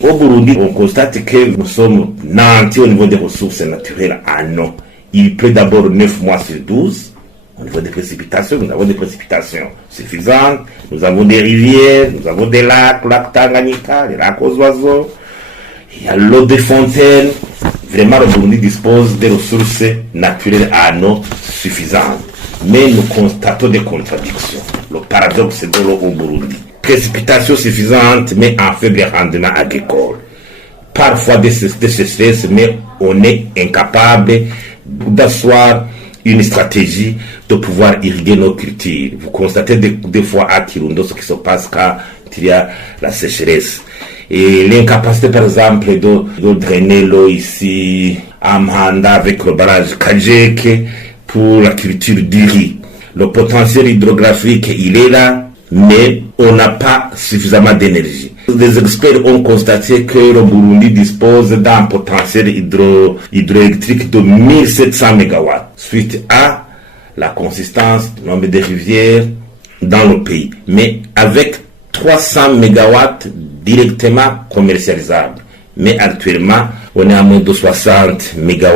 Au Burundi, on constate que nous sommes nantis au niveau des ressources naturelles en eau. Il pleut d'abord 9 mois sur 12. Au niveau des précipitations, nous avons des précipitations suffisantes. Nous avons des rivières, nous avons des lacs, le lac Tanganyika, les lacs aux oiseaux. Il y a l'eau des fontaines. Vraiment, le Burundi dispose des ressources naturelles en eau suffisantes. Mais nous constatons des contradictions. Le paradoxe de l'eau au Burundi. Précipitations suffisantes, mais en faible rendement agricole. Parfois des sécheresses, mais on est incapable d'asseoir une stratégie de pouvoir irriguer nos cultures. Vous constatez des fois à Kirundo ce qui se passe quand il y a la sécheresse. Et l'incapacité, par exemple, de drainer l'eau ici à Mhanda avec le barrage Kajeke pour la culture du riz. Le potentiel hydrographique, il est là, mais on n'a pas suffisamment d'énergie. Les experts ont constaté que le Burundi dispose d'un potentiel hydroélectrique de 1700 MW, suite à la consistance du nombre de rivières dans le pays, mais avec 300 MW directement commercialisables. Mais actuellement, on est à moins de 60 MW.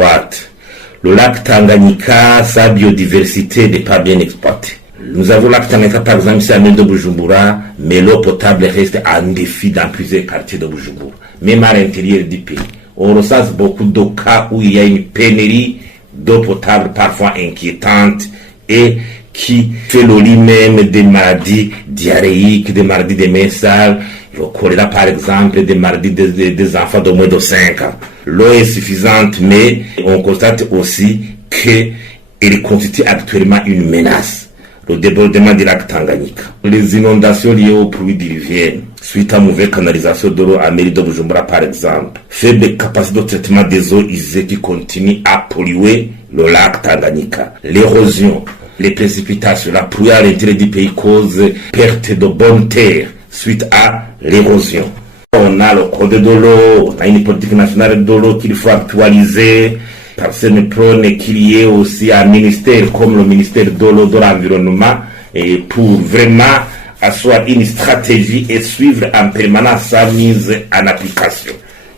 Le lac Tanganyika, sa biodiversité n'est pas bien exploitée. Nous avons lac Tanganyika, par exemple, ici à l'île de Bujumbura, mais l'eau potable reste un défi dans plusieurs quartiers de Bujumbura, même à l'intérieur du pays. On recense beaucoup de cas où il y a une pénurie d'eau potable parfois inquiétante et qui fait le lit même des maladies diarrhéiques, des maladies des mains sales, le choléra par exemple, des maladies des enfants de moins de 5 ans. L'eau est suffisante, mais on constate aussi qu'elle constitue actuellement une menace. Le débordement du lac Tanganyika, les inondations liées aux pluies diluviennes, suite à mauvaise canalisation de l'eau à mairie de Bujumbura par exemple, faible capacité de traitement des eaux usées qui continuent à polluer le lac Tanganyika, l'érosion, les précipitations, la pluie à l'intérieur du pays cause perte de bonnes terres suite à l'érosion. On a le code de l'eau, on a une politique nationale de l'eau qu'il faut actualiser. Personne prône qu'il y ait aussi un ministère comme le ministère de l'eau, de l'environnement, et pour vraiment asseoir une stratégie et suivre en permanence sa mise en application.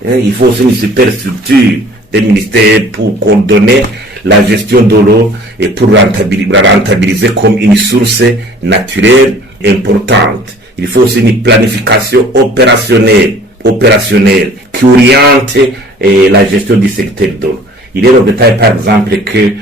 Il faut aussi une superstructure des ministères pour coordonner la gestion de l'eau et pour la rentabiliser comme une source naturelle importante. Il faut aussi une planification opérationnelle qui oriente la gestion du secteur de l'eau. Il est le détail, par exemple, que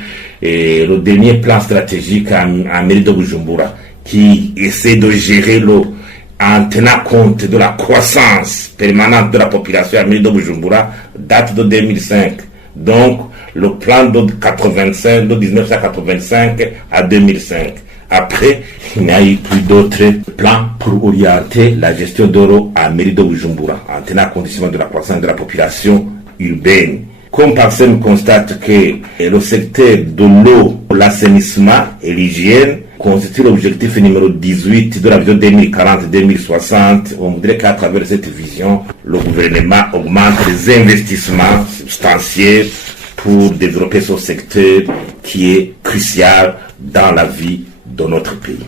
le dernier plan stratégique en mairie de Bujumbura, qui essaie de gérer l'eau en tenant compte de la croissance permanente de la population à mairie de Bujumbura, date de 2005. Donc, le plan de 1985 à 2005. Après, il n'y a eu plus d'autres plans pour orienter la gestion de l'eau à mairie de Bujumbura, en tenant compte de la croissance de la population urbaine. Comme personne constate que le secteur de l'eau, l'assainissement et l'hygiène constitue l'objectif numéro 18 de la vision 2040-2060, on voudrait qu'à travers cette vision, le gouvernement augmente les investissements substantiels pour développer ce secteur qui est crucial dans la vie de notre pays.